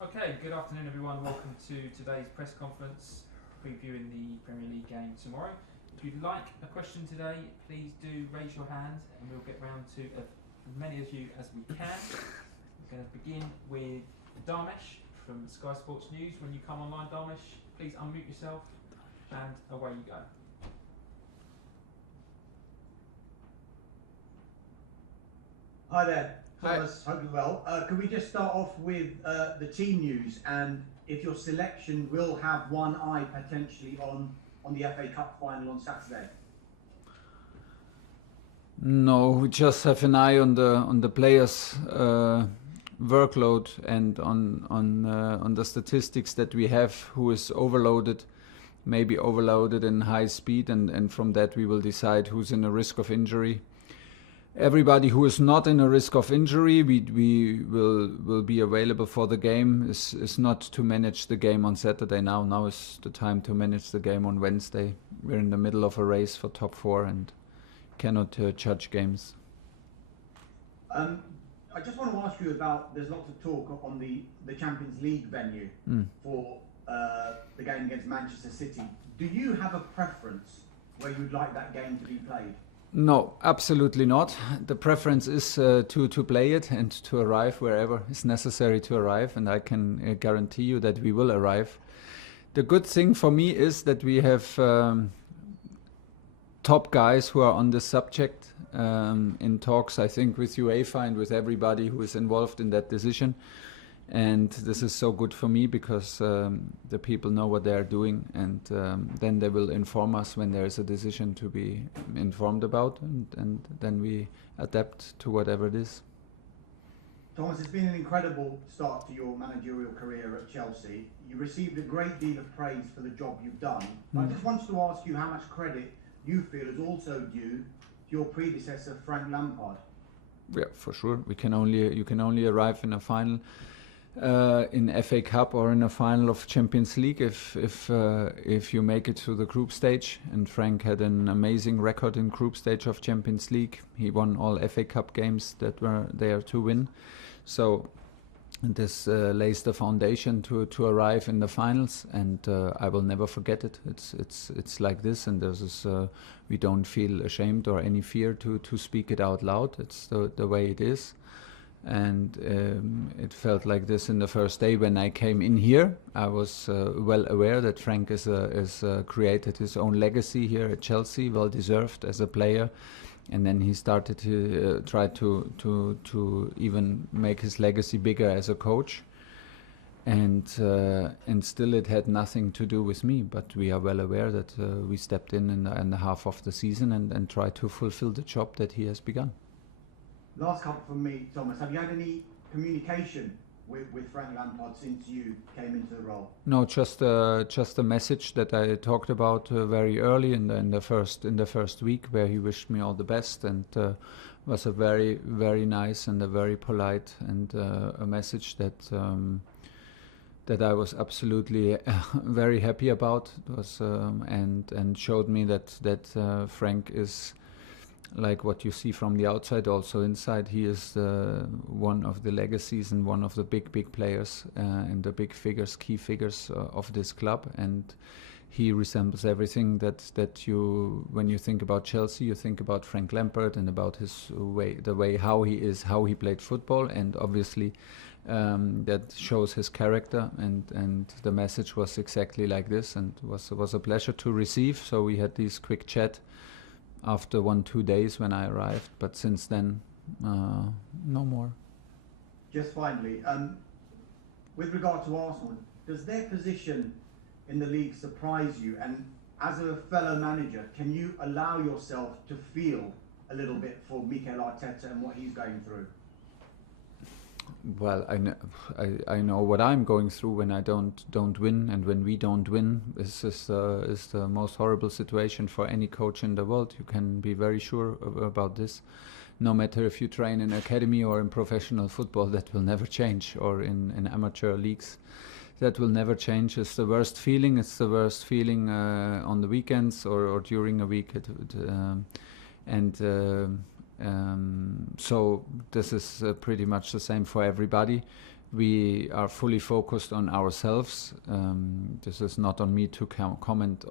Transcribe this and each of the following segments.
Okay, good afternoon everyone. Welcome to today's press conference previewing the Premier League game tomorrow. If you'd like a question today, please do raise your hand and we'll get round to as many of you as we can. We're going to begin with Dharmesh from Sky Sports News. When you come online, Dharmesh, please unmute yourself and away you go. Hi there, Thomas. Hope you're well. Could we just start off with the team news, and if your selection will have one eye potentially on the FA Cup final on Saturday? No, we just have an eye on the players' workload and on the statistics that we have. Who is overloaded, maybe overloaded in high speed, and from that we will decide who's in a risk of injury. Everybody who is not in a risk of injury, we will be available for the game. Is not to manage the game on Saturday now. Now is the time to manage the game on Wednesday. We're in the middle of a race for top 4 and cannot judge games. I just want to ask you about, there's lots of talk on the Champions League venue for the game against Manchester City. Do you have a preference where you'd like that game to be played? No, absolutely not. The preference is to play it and to arrive wherever is necessary to arrive, and I can guarantee you that we will arrive. The good thing for me is that we have top guys who are on the subject in talks, I think, with UEFA and with everybody who is involved in that decision. And this is so good for me because the people know what they are doing, and then they will inform us when there is a decision to be informed about, and then we adapt to whatever it is. Thomas, it's been an incredible start to your managerial career at Chelsea. You received a great deal of praise for the job you've done. I just wanted to ask you how much credit you feel is also due to your predecessor, Frank Lampard. Yeah, for sure. You can only arrive in a final. In FA Cup or in a final of Champions League if you make it to the group stage, and Frank had an amazing record in group stage of Champions League. He won all FA Cup games that were there to win, so this lays the foundation to arrive in the finals, and I will never forget it. It's like this, and there's this, we don't feel ashamed or any fear to speak it out loud. It's the way it is. And it felt like this in the first day when I came in here. I was well aware that Frank is created his own legacy here at Chelsea, well deserved as a player, and then he started to try to even make his legacy bigger as a coach. And still it had nothing to do with me, but we are well aware that we stepped in the half of the season and tried to fulfill the job that he has begun. Last couple from me, Thomas. Have you had any communication with Frank Lampard since you came into the role? No, just a message that I talked about very early in the first week, where he wished me all the best, and was a very, very nice and a very polite and a message that I was absolutely very happy about. It was and showed me that Frank is, like what you see from the outside, also inside, he is one of the legacies and one of the big players and the big figures, key figures of this club. And he resembles everything that you, when you think about Chelsea, you think about Frank Lampard and about his way, the way how he is, how he played football, and obviously that shows his character. And the message was exactly like this, and was a pleasure to receive. So we had this quick chat after 1-2 days when I arrived, but since then, no more. Just finally, with regard to Arsenal, does their position in the league surprise you? And as a fellow manager, can you allow yourself to feel a little bit for Mikel Arteta and what he's going through? Well, I know what I'm going through when I don't win, and when we don't win. This is the most horrible situation for any coach in the world. You can be very sure about this. No matter if you train in academy or in professional football, that will never change, or in amateur leagues, that will never change. It's the worst feeling. It's the worst feeling on the weekends or during a week. So this is pretty much the same for everybody. we are fully focused on ourselves. This is not on me to comment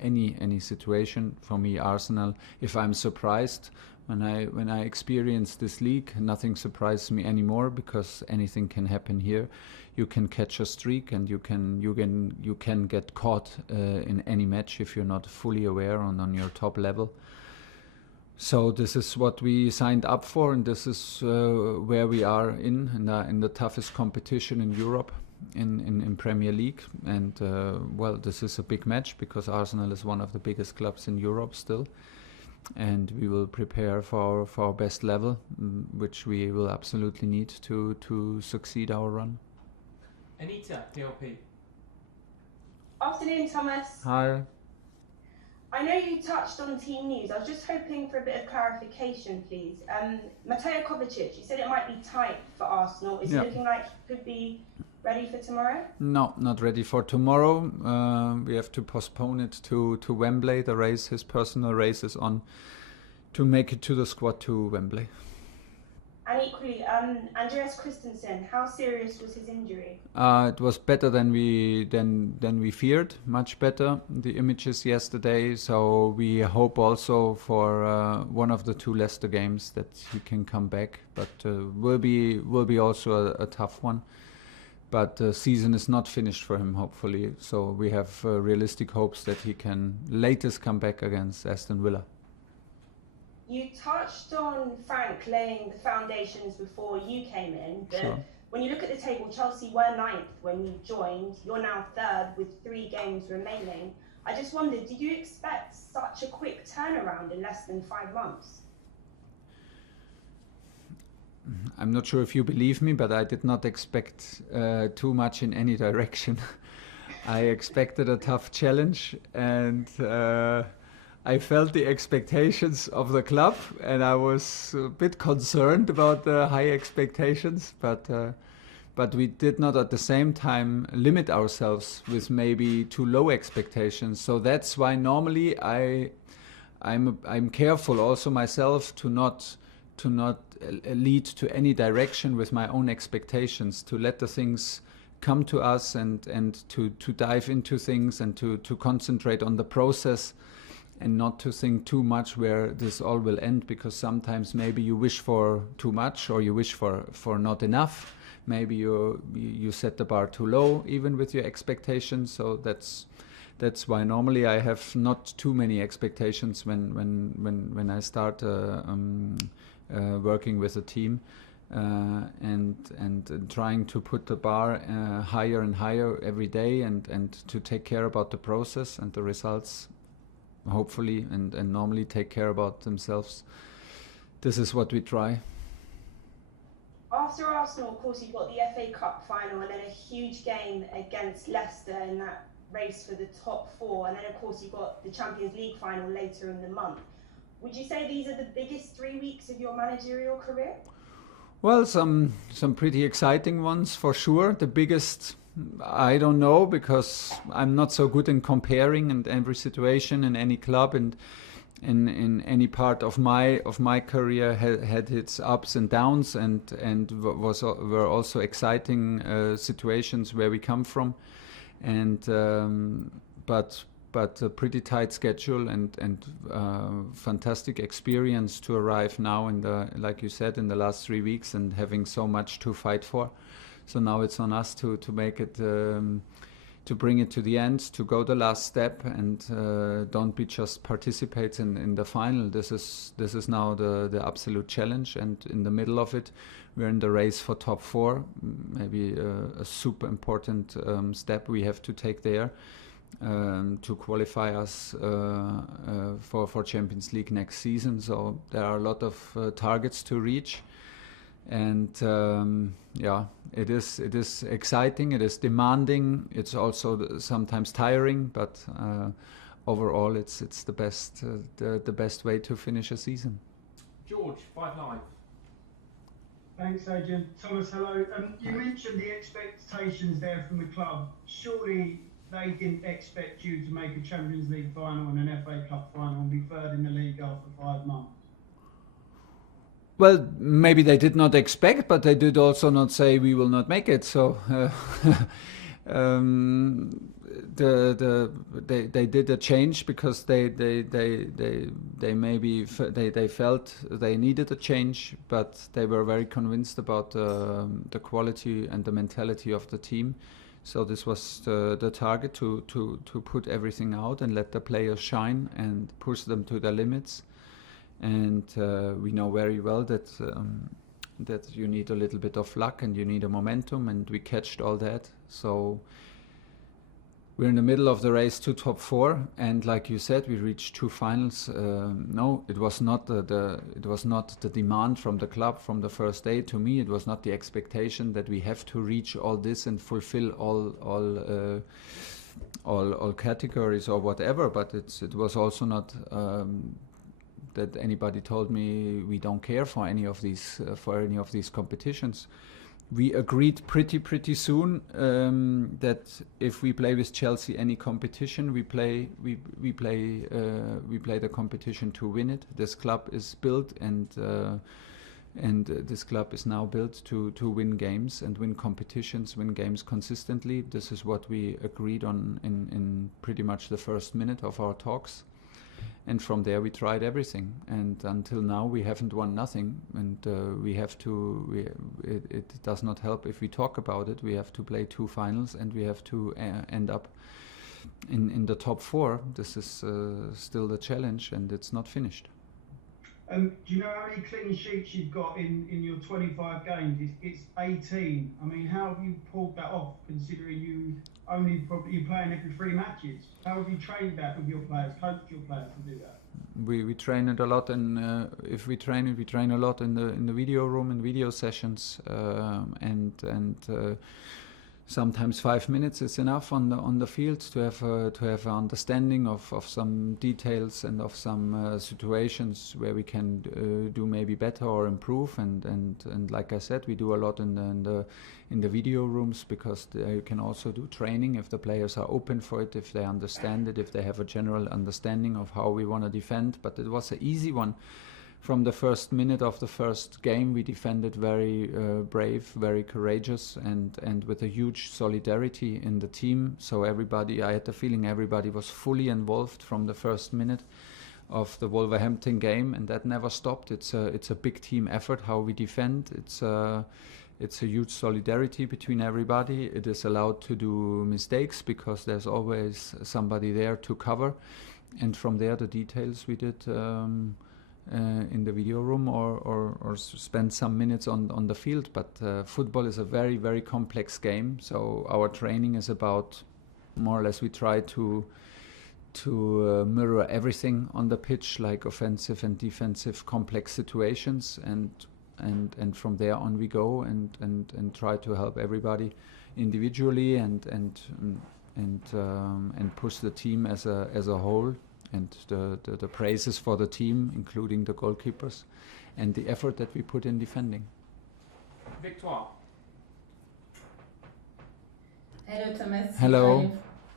any situation. For me, Arsenal, if I'm surprised when I experience this league, nothing surprises me anymore, because anything can happen here. You can catch a streak, and you can get caught in any match if you're not fully aware on your top level. So this is what we signed up for, and this is where we are in the toughest competition in Europe, in Premier League. And well, this is a big match, because Arsenal is one of the biggest clubs in Europe still, and we will prepare for our best level, which we will absolutely need to succeed our run. Anita, PLP. Afternoon, Thomas. Hi. I know you touched on team news. I was just hoping for a bit of clarification, please. Mateo Kovacic, you said it might be tight for Arsenal. Is it looking like he could be ready for tomorrow? No, not ready for tomorrow. We have to postpone it to Wembley. The race, his personal race, is on to make it to the squad to Wembley. And equally, Andreas Christensen, how serious was his injury? It was better than we feared, much better. The images yesterday, so we hope also for one of the 2 Leicester games that he can come back. But will be also a tough one. But the season is not finished for him, hopefully. So we have realistic hopes that he can latest come back against Aston Villa. You touched on Frank laying the foundations before you came in, but Sure. When you look at the table, Chelsea were 9th when you joined. You're now 3rd with 3 games remaining. I just wondered, did you expect such a quick turnaround in less than 5 months? I'm not sure if you believe me, but I did not expect too much in any direction. I expected a tough challenge, and I felt the expectations of the club, and I was a bit concerned about the high expectations, but we did not at the same time limit ourselves with maybe too low expectations. So that's why normally I'm careful also myself to not lead to any direction with my own expectations, to let the things come to us and to dive into things and to concentrate on the process, and not to think too much where this all will end, because sometimes maybe you wish for too much, or you wish for not enough. Maybe you set the bar too low, even with your expectations. So that's why normally I have not too many expectations when I start working with a team, and trying to put the bar higher and higher every day, and to take care about the process, and the results hopefully and normally take care about themselves. This is what we try. After Arsenal, of course, you've got the FA Cup final, and then a huge game against Leicester in that race for the top 4, and then of course you've got the Champions League final later in the month. Would you say these are the biggest 3 weeks of your managerial career? Well, some pretty exciting ones for sure. The biggest, I don't know, because I'm not so good in comparing, and every situation in any club and in any part of my career had its ups and downs, and were also exciting situations where we come from, and but a pretty tight schedule and fantastic experience to arrive now in the, like you said, in the last 3 weeks, and having so much to fight for. So now it's on us to make it, to bring it to the end, to go the last step, and don't be just participate in the final. This is now the absolute challenge, and in the middle of it, we're in the race for top 4. Maybe a super important step we have to take there. To qualify us for Champions League next season. So there are a lot of targets to reach, and it is exciting. It is demanding. It's also sometimes tiring, but overall, it's the best way to finish a season. George, 5 Live. Thanks, Adrian. Thomas, hello. You mentioned the expectations there from the club. Surely they didn't expect you to make a Champions League final and an FA Cup final and be 3rd in the league after 5 months? Well, maybe they did not expect, but they did also not say we will not make it. So they did a change because they felt they needed a change, but they were very convinced about the quality and the mentality of the team. So this was the target to put everything out and let the players shine and push them to their limits. And we know very well that you need a little bit of luck and you need a momentum, and we catched all that. So we're in the middle of the race to top 4, and like you said, we reached 2 finals. No, it was not the demand from the club from the first day. To me, it was not the expectation that we have to reach all this and fulfill all categories or whatever. But it was also not that anybody told me we don't care for any of these competitions. We agreed pretty soon that if we play with Chelsea any competition, we play the competition to win it. This club is built and this club is now built to win games and win competitions, win games consistently. This is what we agreed on in pretty much the first minute of our talks. And from there we tried everything, and until now we haven't won nothing. And it does not help if we talk about it. We have to play 2 finals, and we have to end up in the top 4. This is still the challenge, and it's not finished. Do you know how many clean sheets you've got in your 25 games? It's 18. I mean, how have you pulled that off, considering you're playing every 3 matches? How have you trained that with your players, coached your players to do that? We train it a lot, and if we train it, we train a lot in the video room, in video sessions, and sometimes 5 minutes is enough on the field to have an understanding of some details and of some situations where we can do maybe better or improve. And like I said, we do a lot in the video rooms, because you can also do training if the players are open for it, if they understand it, if they have a general understanding of how we want to defend. But it was an easy one. From the first minute of the first game, we defended very brave, very courageous, and with a huge solidarity in the team. So I had the feeling everybody was fully involved from the first minute of the Wolverhampton game, and that never stopped. It's a big team effort how we defend. It's a huge solidarity between everybody. It is allowed to do mistakes because there's always somebody there to cover. And from there, the details we did in the video room or spend some minutes on the field. But football is a very, very complex game. So our training is about, more or less, we try to mirror everything on the pitch, like offensive and defensive complex situations, and from there on we go and try to help everybody individually and push the team as a whole. And the praises for the team, including the goalkeepers, and the effort that we put in defending. Victoire. Hello, Thomas. Hello.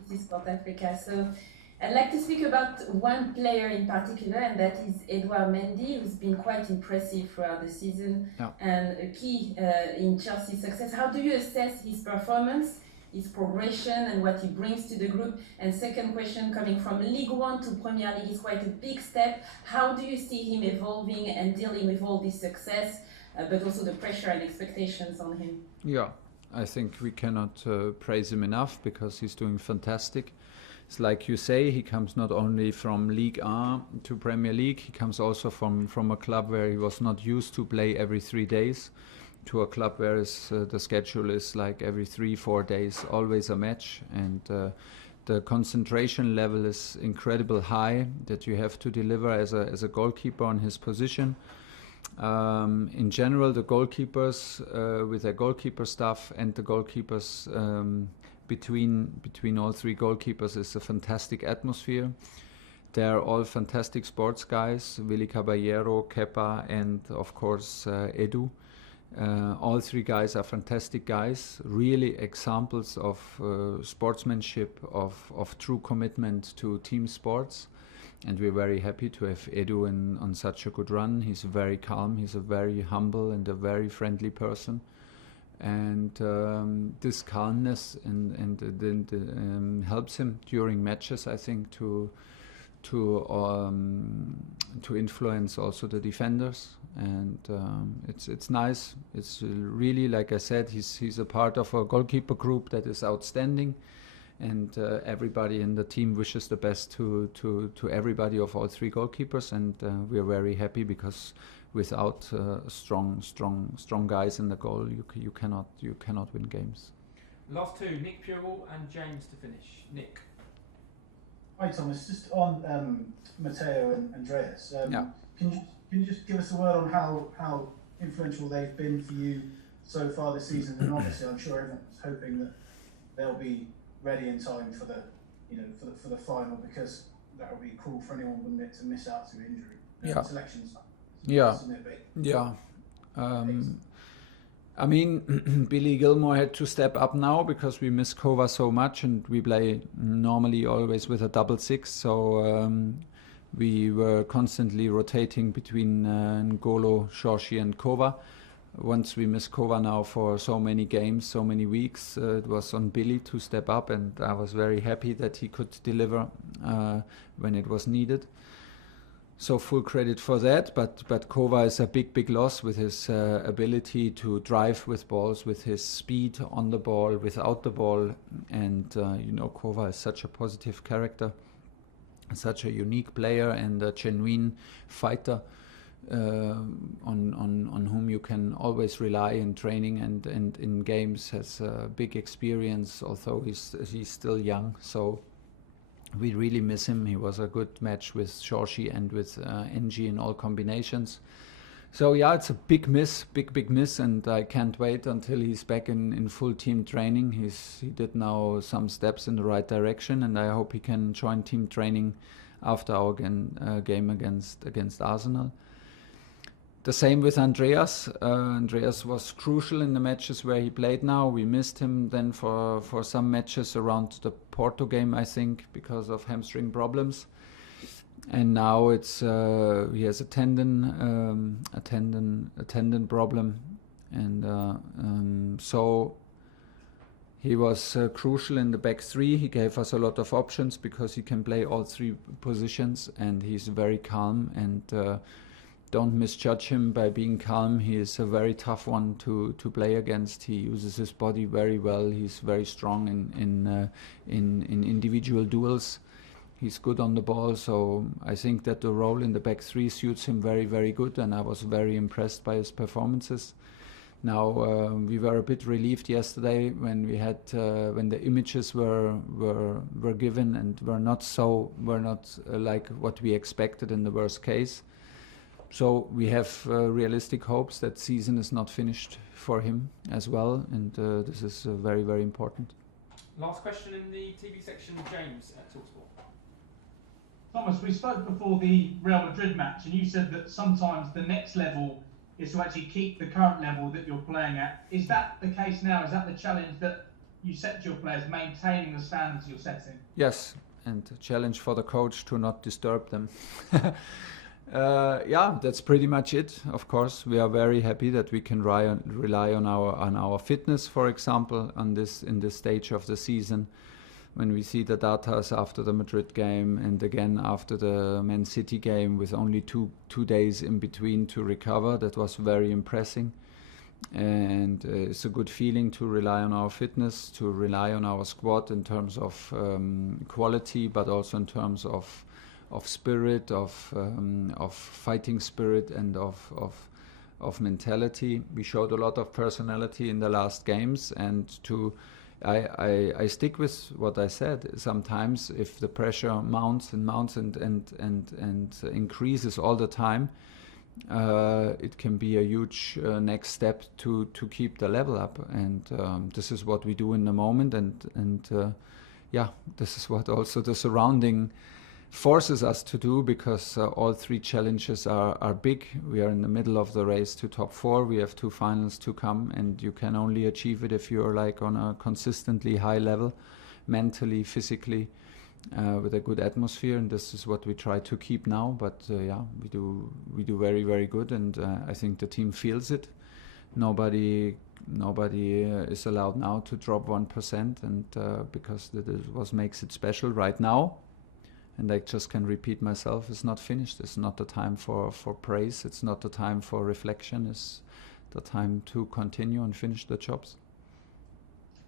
This is Sport Africa. So I'd like to speak about one player in particular, and that is Edouard Mendy, who's been quite impressive throughout the season and a key in Chelsea's success. How do you assess his performance, his progression, and what he brings to the group? And second question, coming from League One to Premier League is quite a big step. How do you see him evolving and dealing with all this success, but also the pressure and expectations on him? Yeah, I think we cannot praise him enough, because he's doing fantastic. It's like you say, he comes not only from Ligue 1 to Premier League, he comes also from a club where he was not used to play every 3 days, to a club where the schedule is like every 3-4 days, always a match, and the concentration level is incredible high that you have to deliver as a goalkeeper on his position. In general, the goalkeepers with their goalkeeper staff and the goalkeepers between all 3 goalkeepers is a fantastic atmosphere. They are all fantastic sports guys, Willy Caballero, Kepa, and of course Edu. All 3 guys are fantastic guys, really examples of sportsmanship, of true commitment to team sports. and we're very happy to have Edu on such a good run. He's very calm, he's a very humble and a very friendly person, and this calmness and helps him during matches, I think, to influence also the defenders, and it's nice. It's really, like I said, he's a part of a goalkeeper group that is outstanding, and everybody in the team wishes the best to everybody of all three goalkeepers, and we are very happy, because without strong guys in the goal, you cannot win games. Last two, Nick Purell and James to finish. Nick. Hi Thomas, just on Mateo and Andreas. Yeah. Can you just give us a word on how influential they've been for you so far this season? And obviously, I'm sure everyone's hoping that they'll be ready in time for the final, because that would be cruel for anyone, wouldn't it, to miss out through injury. Yeah. Selections. Yeah. Yeah. I mean, Billy Gilmore had to step up now because we miss Kova so much, and we play normally always with a double six. So we were constantly rotating between N'Golo, Shorshi and Kova. Once we miss Kova now for so many games, so many weeks, it was on Billy to step up, and I was very happy that he could deliver when it was needed. So full credit for that, but Kova is a big loss with his ability to drive with balls, with his speed on the ball, without the ball, and Kova is such a positive character, such a unique player, and a genuine fighter on whom you can always rely in training and in games. Has big experience, although he's still young. So we really miss him. He was a good match with Shorshi and with NG in all combinations. So yeah, it's a big miss, and I can't wait until he's back in full team training. He did now some steps in the right direction, and I hope he can join team training after our game against Arsenal. The same with Andreas. Andreas was crucial in the matches where he played now. We missed him then for some matches around the Porto game, I think, because of hamstring problems. And now it's he has a tendon problem, and so he was crucial in the back three. He gave us a lot of options because he can play all three positions, and he's very calm, and don't misjudge him by being calm. He is a very tough one to play against. He uses his body very well. He's very strong in individual duels. He's good on the ball, so I think that the role in the back three suits him very, very good, and I was very impressed by his performances. Now we were a bit relieved yesterday when we had when the images were given and were not like what we expected in the worst case. So we have realistic hopes that season is not finished for him as well, and this is very, very important. Last question in the TV section, James at TalkSport. Thomas, we spoke before the Real Madrid match, and you said that sometimes the next level is to actually keep the current level that you're playing at. Is that the case now? Is that the challenge that you set to your players, maintaining the standards you're setting? Yes, and a challenge for the coach to not disturb them. Yeah, that's pretty much it. Of course, we are very happy that we can rely on our fitness, for example, in this stage of the season. When we see the data after the Madrid game and again after the Man City game with only two days in between to recover, that was very impressive. And it's a good feeling to rely on our fitness, to rely on our squad in terms of quality, but also in terms of spirit, of fighting spirit, and of mentality. We showed a lot of personality in the last games, and I stick with what I said. Sometimes if the pressure mounts and increases all the time, it can be a huge next step to keep the level up, and this is what we do in the moment, and this is what also the surrounding forces us to do, because all three challenges are big. We are in the middle of the race to top four. We have two finals to come, and you can only achieve it if you're like on a consistently high level, mentally, physically, with a good atmosphere, and this is what we try to keep now. But yeah, we do very, very good, and I think the team feels it. Nobody is allowed now to drop 1%, and because that is what makes it special right now. And I just can repeat myself: it's not finished. It's not the time for praise. It's not the time for reflection. It's the time to continue and finish the jobs.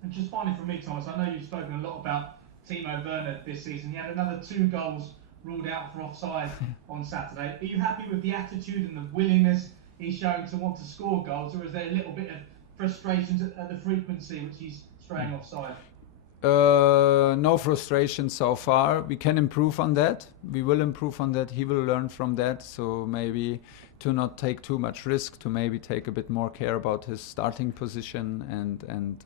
And just finally from me, Thomas, I know you've spoken a lot about Timo Werner this season. He had another 2 goals ruled out for offside on Saturday. Are you happy with the attitude and the willingness he's showing to want to score goals, or is there a little bit of frustration at the frequency which he's straying offside? No frustration so far. We can improve on that. We will improve on that. He will learn from that. So maybe to not take too much risk, to maybe take a bit more care about his starting position, and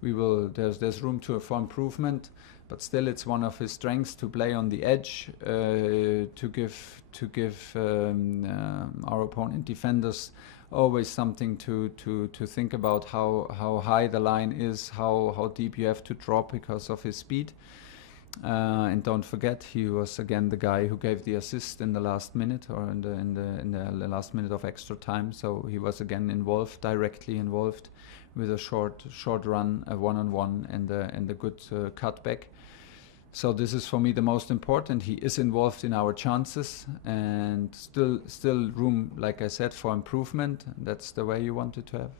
we will. There's room for improvement. But still, it's one of his strengths to play on the edge, to give our opponent defenders always something to think about, how high the line is, how deep you have to drop because of his speed. And don't forget, he was again the guy who gave the assist in the last minute, or in the last minute of extra time. So he was again directly involved with a short run, a one-on-one, and a good cutback. So this is for me the most important. He is involved in our chances, and still room, like I said, for improvement. That's the way you want it to have.